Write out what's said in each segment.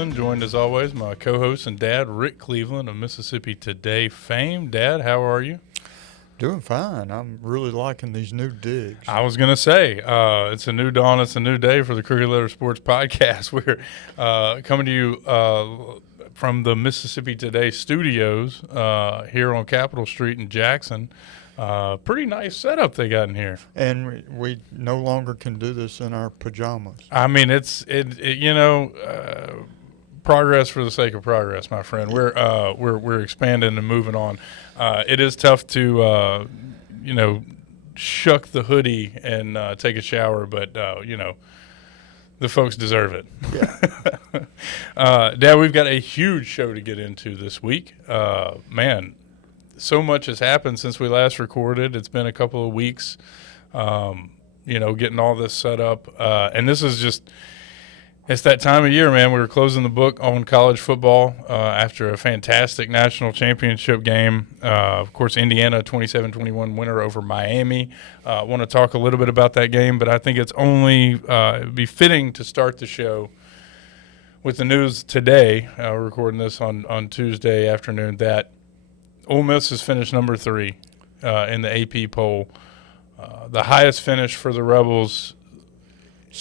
Cleveland, joined as always my co-host and dad, Rick Cleveland of Mississippi Today fame. Dad, how are you? Doing fine. I'm really liking these new digs. I was going to say, it's a new dawn, it's a new day for the Crooked Letter Sports Podcast. We're coming to you from the Mississippi Today studios here on Capitol Street in Jackson. Pretty nice setup they got in here. And we no longer can do this in our pajamas. I mean, it's progress for the sake of progress, my friend. We're expanding and moving on. It is tough to shuck the hoodie and take a shower, but the folks deserve it. Yeah. Dad, we've got a huge show to get into this week. Man, so much has happened since we last recorded. It's been a couple of weeks, getting all this set up. And this is just, it's that time of year, man. We were closing the book on college football after a fantastic national championship game. Of course, Indiana 27-21 winner over Miami. I want to talk a little bit about that game, but I think it's only be fitting to start the show with the news today. We're recording this on Tuesday afternoon that Ole Miss has finished number 3 in the AP poll, the highest finish for the Rebels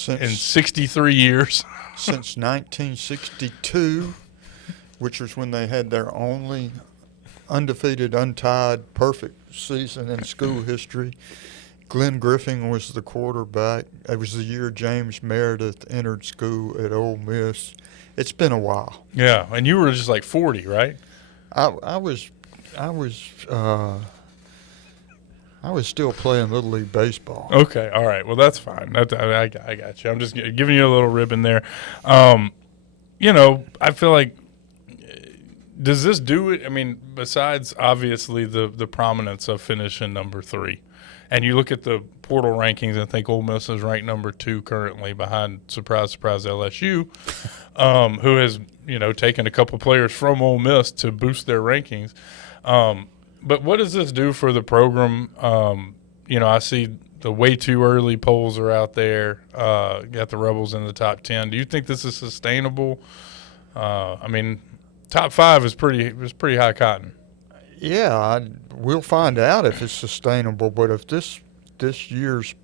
in 63 years. Since 1962, which was when they had their only undefeated, untied, perfect season in school history. Glenn Griffin was the quarterback. It was the year James Meredith entered school at Ole Miss. It's been a while. Yeah, and you were just like 40, right? I was still playing Little League baseball. Okay, all right. Well, that's fine. I got you. I'm just giving you a little ribbon there. I feel like, does this do it? I mean, besides obviously the prominence of finishing number 3, and you look at the portal rankings, I think Ole Miss is ranked number 2 currently behind, surprise, surprise, LSU, who has, taken a couple players from Ole Miss to boost their rankings. But what does this do for the program? I see the way too early polls are out there. Got the Rebels in the top 10. Do you think this is sustainable? Top 5 is pretty high cotton. Yeah, we'll find out if it's sustainable. But if this year's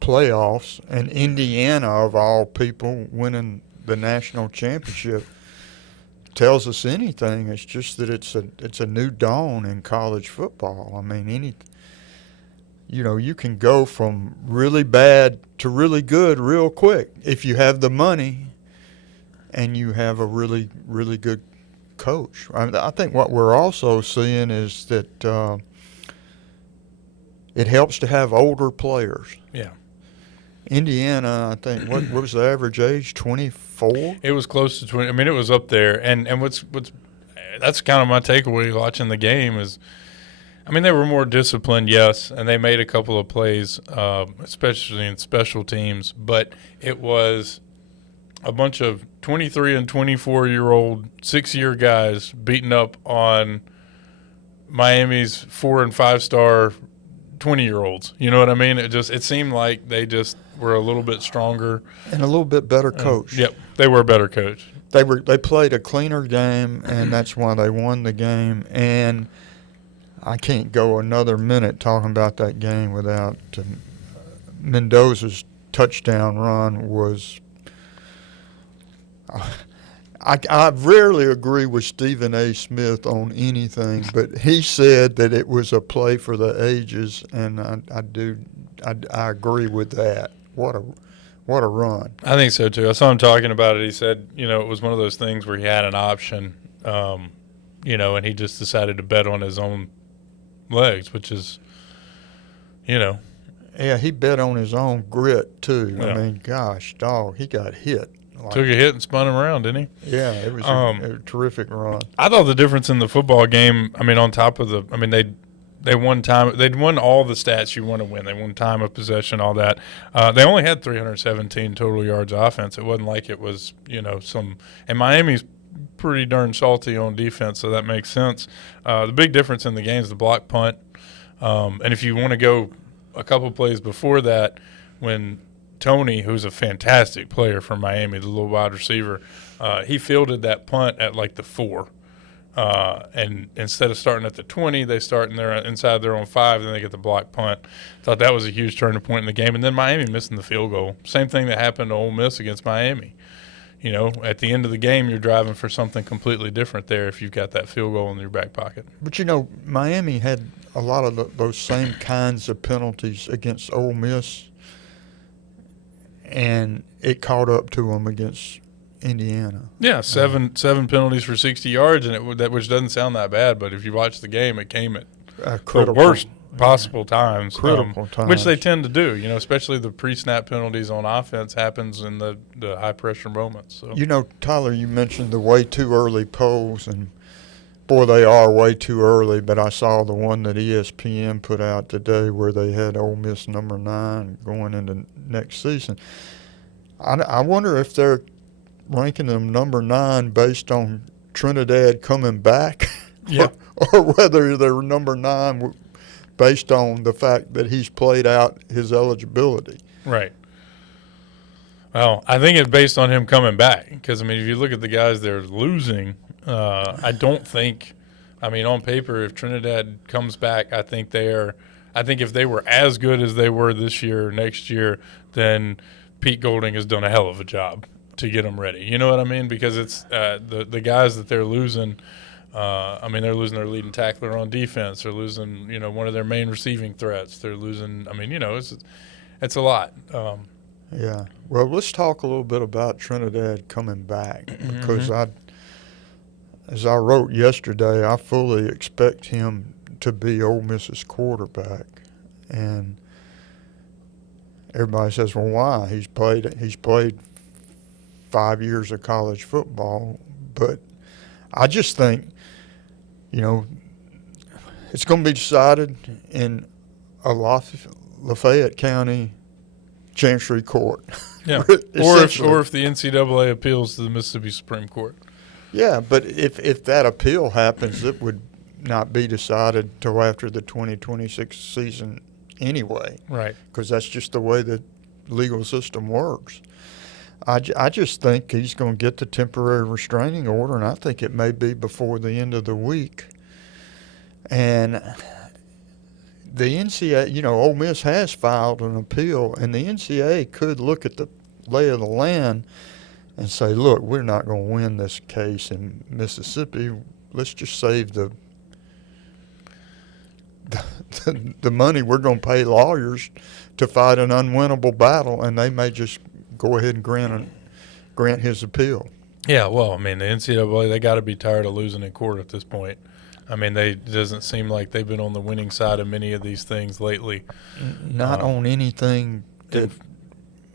playoffs and Indiana, of all people, winning the national championship tells us anything, it's just that it's a new dawn in college football. I mean, you can go from really bad to really good real quick if you have the money and you have a really, really good coach. I think what we're also seeing is that it helps to have older players. Yeah. Indiana, I think, what was the average age? 24? It was close to 20. I mean, it was up there. And what's that's kind of my takeaway watching the game is, they were more disciplined, yes, and they made a couple of plays, especially in special teams. But it was a bunch of 23 and 24-year-old 6-year guys beating up on Miami's 4- and 5-star 20-year-olds. You know what I mean? It seemed like they just were a little bit stronger and a little bit better coached. Yep, they were a better coach. They played a cleaner game, and that's why they won the game. And I can't go another minute talking about that game without Mendoza's touchdown run was. I rarely agree with Stephen A. Smith on anything, but he said that it was a play for the ages, and I agree with that. What a run! I think so too. I saw him talking about it. He said, it was one of those things where he had an option, and he just decided to bet on his own legs, which is, Yeah, he bet on his own grit too. Yeah. I mean, gosh, dog, he got hit. Took a hit and spun him around, didn't he? Yeah, it was a terrific run. I thought the difference in the football game, on top of they won time. They'd won all the stats you want to win. They won time of possession, all that. They only had 317 total yards offense. It wasn't like it was, and Miami's pretty darn salty on defense, so that makes sense. The big difference in the game is the block punt. And if you want to go a couple plays before that, when Tony, who's a fantastic player for Miami, the little wide receiver, he fielded that punt at like the 4. And instead of starting at the 20, they start inside their own 5, then they get the block punt. Thought that was a huge turning point in the game. And then Miami missing the field goal. Same thing that happened to Ole Miss against Miami. You know, at the end of the game, you're driving for something completely different there if you've got that field goal in your back pocket. But, you know, Miami had a lot of those same kinds of penalties against Ole Miss, and it caught up to them against Indiana. Yeah, seven penalties for 60 yards, and which doesn't sound that bad, but if you watch the game, it came at the worst possible times. Critical times. Which they tend to do, you know, especially the pre-snap penalties on offense happens in the high-pressure moments. So. You know, Tyler, you mentioned the way too early polls, and, boy, they are way too early, but I saw the one that ESPN put out today where they had Ole Miss number 9 going into next season. I wonder if they're ranking them number 9 based on Trinidad coming back, yeah, or whether they're number 9 based on the fact that he's played out his eligibility. Right. Well, I think it's based on him coming back because, I mean, if you look at the guys they're losing, I don't think – I mean, on paper, if Trinidad comes back, I think if they were as good as they were this year or next year, then Pete Golding has done a hell of a job to get them ready. You know what I mean? Because it's the guys that they're losing – I mean, they're losing their leading tackler on defense. They're losing, you know, one of their main receiving threats. They're losing. I mean, you know, it's a lot. Yeah. Well, let's talk a little bit about Trinidad coming back because as I wrote yesterday, I fully expect him to be Ole Miss's quarterback, and everybody says, "Well, why?" He's played 5 years of college football, but I just think, you know, it's going to be decided in a Lafayette County Chancery Court. Yeah, or if the NCAA appeals to the Mississippi Supreme Court. Yeah, but if that appeal happens, it would not be decided till after the 2026 season anyway. Right. Because that's just the way the legal system works. I just think he's going to get the temporary restraining order, and I think it may be before the end of the week. And the NCAA, you know, Ole Miss has filed an appeal, and the NCAA could look at the lay of the land and say, look, we're not going to win this case in Mississippi. Let's just save the money we're going to pay lawyers to fight an unwinnable battle, and they may just go ahead and grant his appeal. Yeah, well, I mean, the NCAA, they got to be tired of losing in court at this point. I mean, it doesn't seem like they've been on the winning side of many of these things lately. Not on anything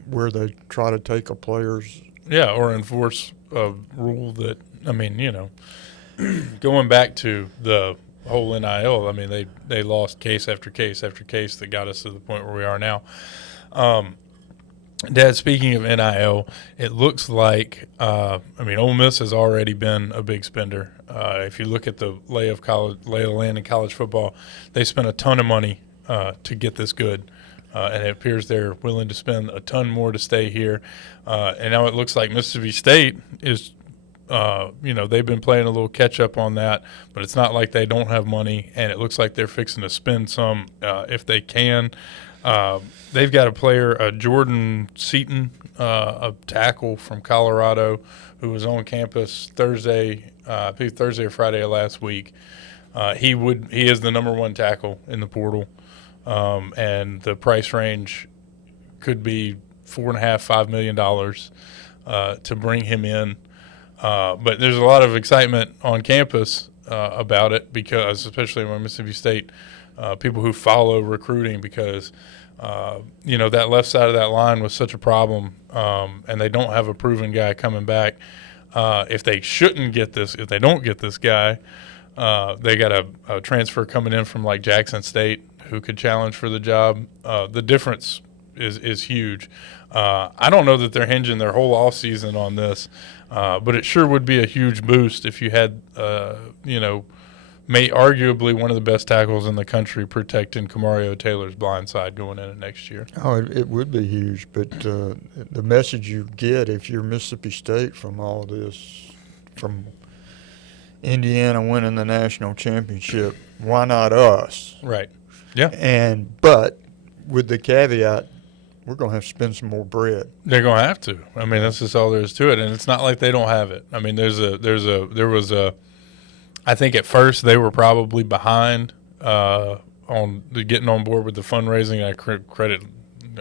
where they try to take a player's... Yeah, or enforce a rule that, I mean, you know, going back to the whole NIL, I mean, they lost case after case after case that got us to the point where we are now. Dad, speaking of NIL, it looks like, I mean, Ole Miss has already been a big spender. If you look at the lay of the land in college football, they spent a ton of money to get this good, and it appears they're willing to spend a ton more to stay here. And now it looks like Mississippi State is, you know, they've been playing a little catch-up on that, but it's not like they don't have money, and it looks like they're fixing to spend some if they can. They've got a player, Jordan Seaton, a tackle from Colorado, who was on campus Thursday or Friday of last week. He is the number 1 tackle in the portal, and the price range could be $4.5–5 million to bring him in. But there's a lot of excitement on campus about it because, especially in Mississippi State, people who follow recruiting because, you know, that left side of that line was such a problem, and they don't have a proven guy coming back. If they don't get this guy, they got a transfer coming in from like Jackson State who could challenge for the job. The difference is huge. I don't know that they're hinging their whole offseason on this, but it sure would be a huge boost if you had, you know, arguably one of the best tackles in the country protecting Kamario Taylor's blind side going into next year. Oh, it would be huge, but the message you get if you're Mississippi State from all this, from Indiana winning the national championship, why not us? Right. Yeah. But with the caveat, we're going to have to spend some more bread. They're going to have to. I mean, that's just all there is to it, and it's not like they don't have it. I mean, there was a. I think at first they were probably behind on getting on board with the fundraising. I credit,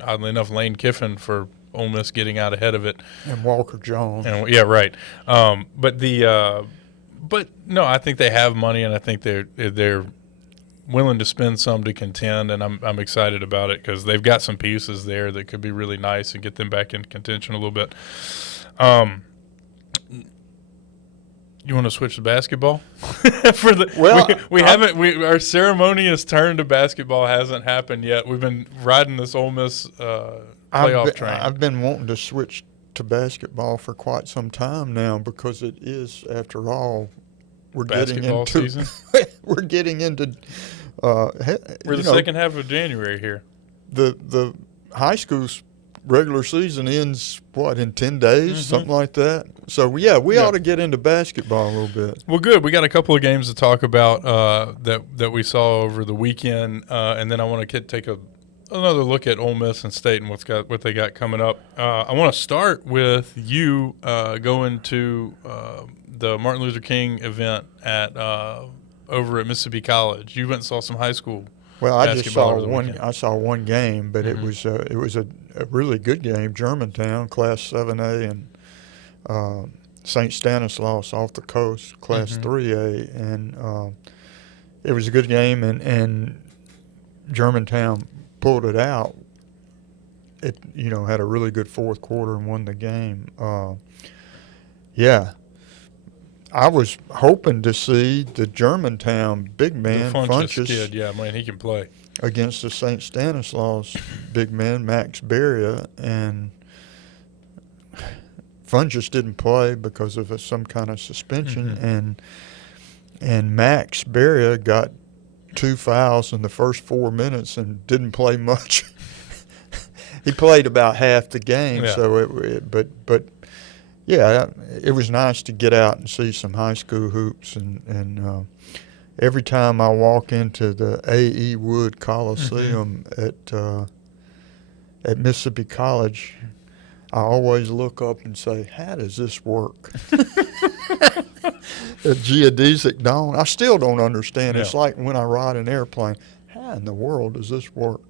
oddly enough, Lane Kiffin for Ole Miss getting out ahead of it, and Walker Jones. And yeah, right. But no, I think they have money, and I think they're willing to spend some to contend, and I'm excited about it because they've got some pieces there that could be really nice and get them back in contention a little bit. You want to switch to basketball? Our ceremonious turn to basketball hasn't happened yet. We've been riding this Ole Miss playoff train. I've been wanting to switch to basketball for quite some time now because it is, after all, we're getting into the second half of January here. The high school's regular season ends in 10 days, something like that. So we ought to get into basketball a little bit. Well, good. We got a couple of games to talk about that we saw over the weekend, and then I want to take another look at Ole Miss and State and what they got coming up. I want to start with you going to the Martin Luther King event over at Mississippi College. You went and saw some high school. Well, I just saw one. I saw one game, but it was a really good game. Germantown, Class 7A, and St. Stanislaus off the coast, Class 3A, and it was a good game. And Germantown pulled it out. It had a really good fourth quarter and won the game. I was hoping to see the Germantown big man, Funchess kid. Yeah, man, he can play. Against the St. Stanislaus big man, Max Beria, and Funchess didn't play because of some kind of suspension, and Max Beria got 2 fouls in the first 4 minutes and didn't play much. He played about half the game, it was nice to get out and see some high school hoops, and every time I walk into the A.E. Wood Coliseum at Mississippi College, I always look up and say, how does this work? The geodesic dome, I still don't understand. Yeah. It's like when I ride an airplane, how in the world does this work?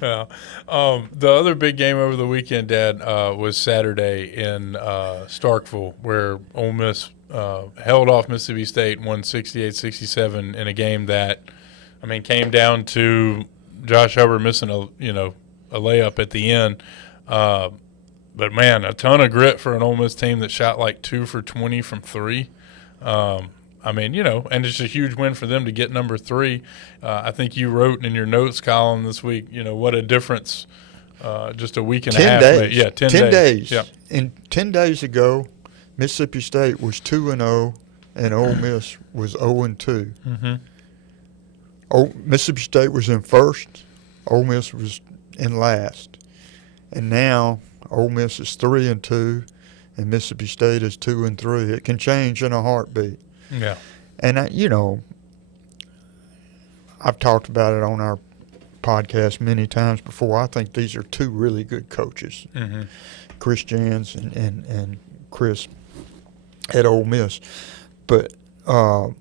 Yeah. The other big game over the weekend, Dad, was Saturday in Starkville, where Ole Miss held off Mississippi State, won 68-67 in a game that, came down to Josh Hubbard missing a layup at the end. But man, a ton of grit for an Ole Miss team that shot like 2 for 20 from 3. And it's a huge win for them to get number 3. I think you wrote in your notes column this week, what a difference just a week and a half. 10 days. Yeah, 10 days. Yeah. And 10 days ago, Mississippi State was 2-0, and Ole Miss was 0-2. Mississippi State was in first. Ole Miss was in last. And now Ole Miss is 3-2. And Mississippi State is 2-3. It can change in a heartbeat. Yeah. And I've talked about it on our podcast many times before. I think these are 2 really good coaches, Chris Jans and Chris at Ole Miss. But Ole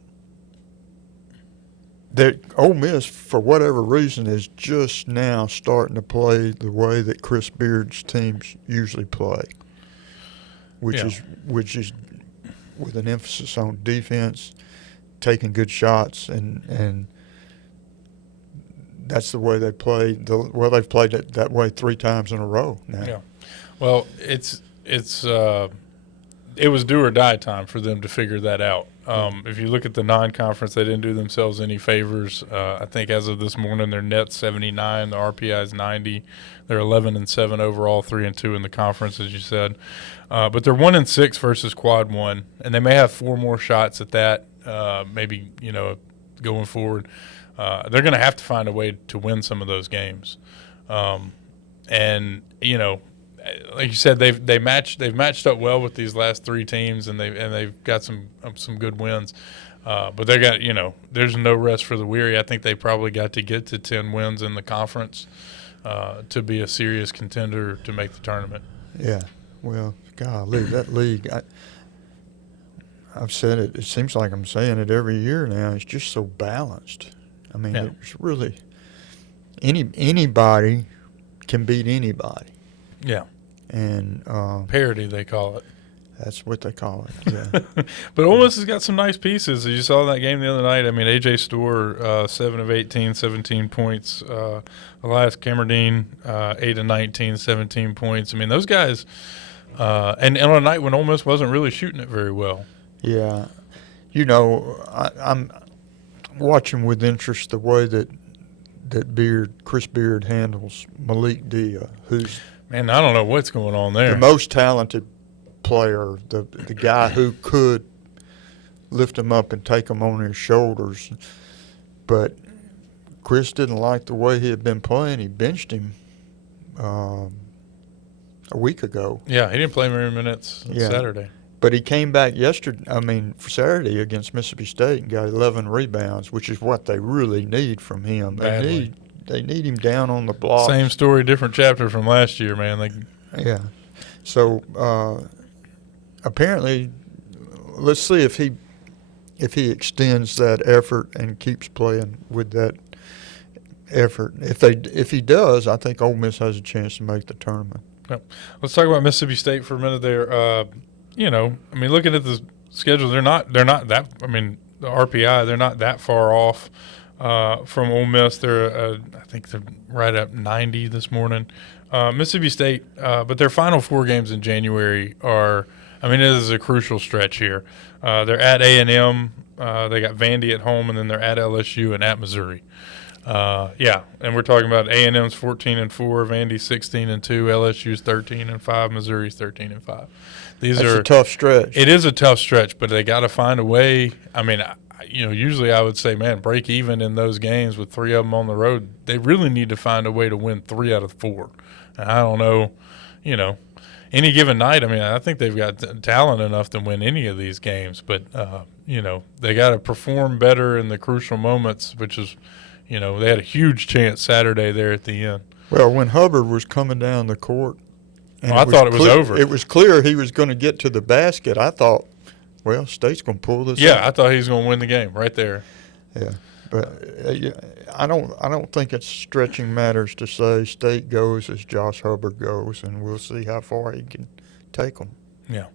Miss, for whatever reason, is just now starting to play the way that Chris Beard's teams usually play. Which is with an emphasis on defense, taking good shots, and that's the way they play. They've played it that way 3 times in a row now. Yeah. Well, it's it was do or die time for them to figure that out. If you look at the non-conference, they didn't do themselves any favors. I think as of this morning, their net's 79, the RPI is 90. They're 11-7 overall, 3-2 in the conference, as you said. But they're 1-6 versus quad one, and they may have 4 more shots at that. Maybe going forward, they're going to have to find a way to win some of those games. Like you said, they've matched up well with these last 3 teams, and they've got some good wins. But they got there's no rest for the weary. I think they probably got to get to 10 wins in the conference to be a serious contender to make the tournament. Yeah, well, golly, that league. I've said it. It seems like I'm saying it every year now. It's just so balanced. I mean, It's really anybody can beat anybody. Yeah. And parity, they call it. That's what they call it. Yeah. But Ole Miss has got some nice pieces. You saw that game the other night. I mean, A.J. Storr, 7 of 18, 17 points. Elias Cameron, 8 of 19, 17 points. I mean, those guys. And on a night when Ole Miss wasn't really shooting it very well. Yeah. I'm watching with interest the way that Chris Beard handles Malik Dia, who's man, I don't know what's going on there. the most talented player, the guy who could lift him up and take him on his shoulders. But Chris didn't like the way he had been playing. He benched him a week ago. Yeah, he didn't play very many minutes Saturday. But he came back for Saturday against Mississippi State and got 11 rebounds, which is what they really need from him. They need him down on the block. Same story, different chapter from last year, man. Yeah. So apparently, let's see if he extends that effort and keeps playing with that effort. If he does, I think Ole Miss has a chance to make the tournament. Yep. Let's talk about Mississippi State for a minute there. Looking at the schedule, they're not that. I mean, the RPI, they're not that far off from Ole Miss. They're I think they're right at 90 this morning. Mississippi State, but their final 4 games in January are. I mean, it is a crucial stretch here. They're at A&M. They got Vandy at home, and then they're at LSU and at Missouri. And we're talking about A&M's 14-4, Vandy's 16-2, LSU's 13-5, Missouri's 13-5. That's a tough stretch. It is a tough stretch, but they got to find a way. I mean, usually I would say, man, break even in those games with 3 of them on the road. They really need to find a way to win 3 out of 4. And I don't know, any given night. I mean, I think they've got talent enough to win any of these games, but they got to perform better in the crucial moments, which is. They had a huge chance Saturday there at the end. Well, when Hubbard was coming down the court, I thought it was over. It was clear he was going to get to the basket. I thought, well, State's going to pull this. Yeah, out. I thought he was going to win the game right there. Yeah, but I don't think it's stretching matters to say State goes as Josh Hubbard goes, and we'll see how far he can take them. Yeah.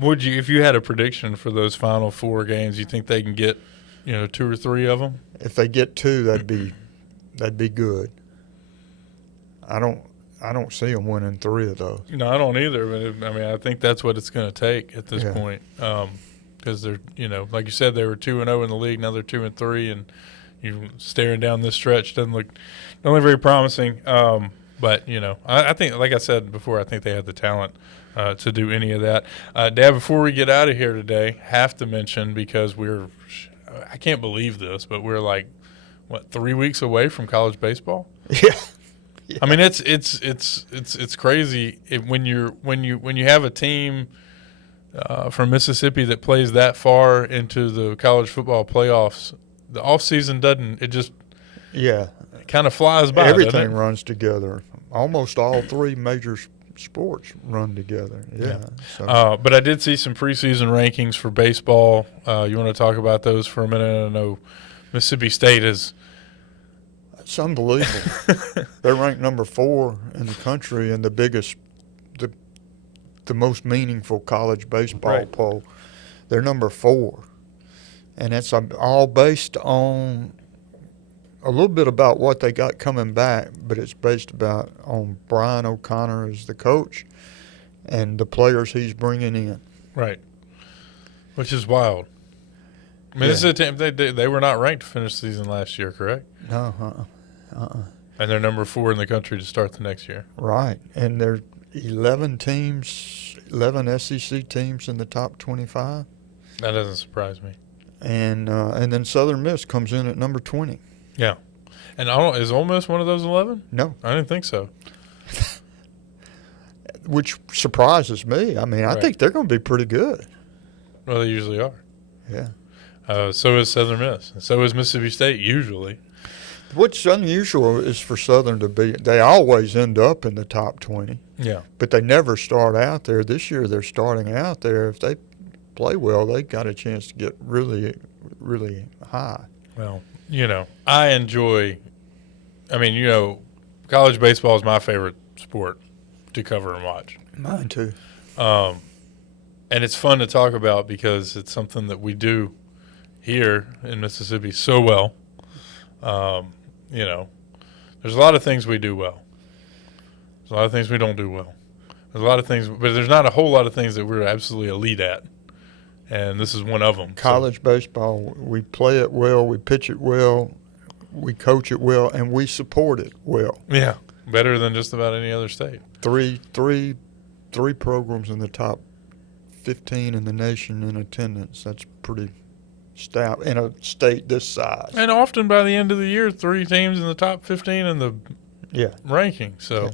Would you, if you had a prediction for those final 4 games, you think they can get 2 or 3 of them? If they get 2, that'd be good. I don't see them winning 3 of those. No, I don't either. But I think that's what it's going to take at this point, because they're like you said, they were 2-0 in the league. Now they're 2-3, and you staring down this stretch doesn't look very promising. But I think, like I said before, I think they have the talent to do any of that. Dad, before we get out of here today, have to mention, because I can't believe this, but we're 3 weeks away from college baseball. Yeah. I mean, it's crazy when you have a team from Mississippi that plays that far into the college football playoffs. The off season kind of flies by. Everything runs together. Almost all 3 major sports run together. Yeah. So. But I did see some preseason rankings for baseball. You want to talk about those for a minute? I know Mississippi State is. It's unbelievable. They're ranked number 4 in the country in the biggest, the most meaningful college baseball poll. They're number 4, and it's all based on a little bit about what they got coming back, but it's based on Brian O'Connor as the coach and the players he's bringing in. Right. Which is wild. I mean, this is a team, they were not ranked to finish the season last year, correct? No, And they're number 4 in the country to start the next year. Right. And there are 11 teams, 11 SEC teams in the top 25. That doesn't surprise me. And then Southern Miss comes in at number 20. Yeah. And is Ole Miss one of those 11? No. I didn't think so. Which surprises me. I mean, I think they're going to be pretty good. Well, they usually are. Yeah. So is Southern Miss. And so is Mississippi State, usually. What's unusual is for Southern to be, they always end up in the top 20. Yeah. But they never start out there. This year they're starting out there. If they play well, they got a chance to get really, really high. Well, I enjoy, college baseball is my favorite sport to cover and watch. Mine too. And it's fun to talk about because it's something that we do here in Mississippi so well. There's a lot of things we do well. There's a lot of things we don't do well. There's a lot of things, but there's not a whole lot of things that we're absolutely elite at. And this is one of them. College baseball, we play it well, we pitch it well, we coach it well, and we support it well. Yeah, better than just about any other state. Three programs in the top 15 in the nation in attendance. That's pretty stout in a state this size. And often by the end of the year, 3 teams in the top 15 in the ranking. So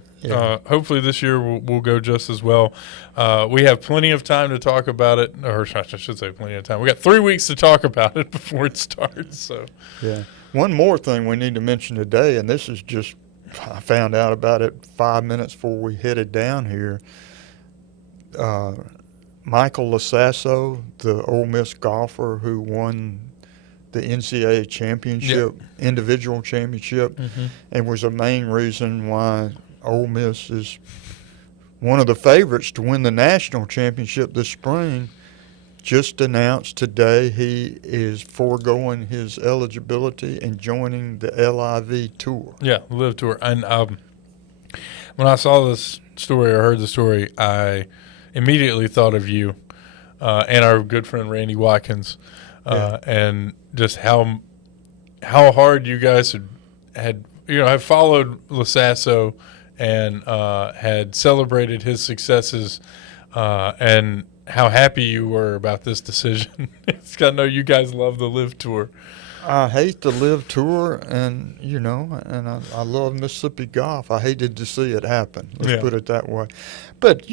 hopefully this year we'll go just as well. We have plenty of time to talk about it, or I should say plenty of time. We got 3 weeks to talk about it before it starts. So one more thing we need to mention today, and this is just, I found out about it 5 minutes before we headed down here. Michael La Sasso, the Ole Miss golfer who won the NCAA championship, individual championship, and was a main reason why Ole Miss is one of the favorites to win the national championship this spring, just announced today he is foregoing his eligibility and joining the LIV Tour. Yeah, LIV Tour. And when I saw this story or heard the story, I immediately thought of you and our good friend Randy Watkins, and just how hard you guys had have followed La Sasso and had celebrated his successes, and how happy you were about this decision. I know you guys love the LIV Tour. I hate the LIV Tour, and I love Mississippi golf. I hated to see it happen. Let's put it that way. But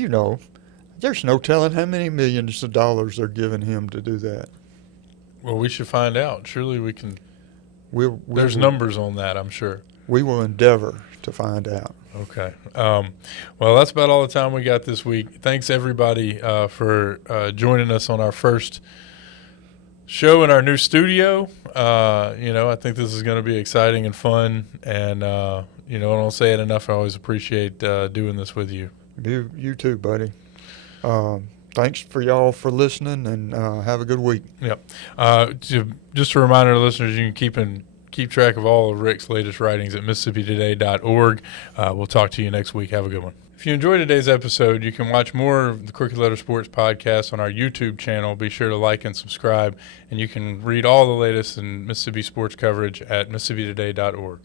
there's no telling how many millions of dollars they're giving him to do that. Well, we should find out. Surely we can. There's will, numbers on that, I'm sure. We will endeavor to find out. Okay. Well, that's about all the time we got this week. Thanks, everybody, for joining us on our first show in our new studio. I think this is going to be exciting and fun. And, I don't say it enough. I always appreciate doing this with you. You too, buddy. Thanks for y'all for listening, and have a good week. Yep. Just a reminder to listeners, you can keep track of all of Rick's latest writings at MississippiToday.org. We'll talk to you next week. Have a good one. If you enjoyed today's episode, you can watch more of the Crooked Letter Sports podcast on our YouTube channel. Be sure to like and subscribe, and you can read all the latest in Mississippi sports coverage at MississippiToday.org.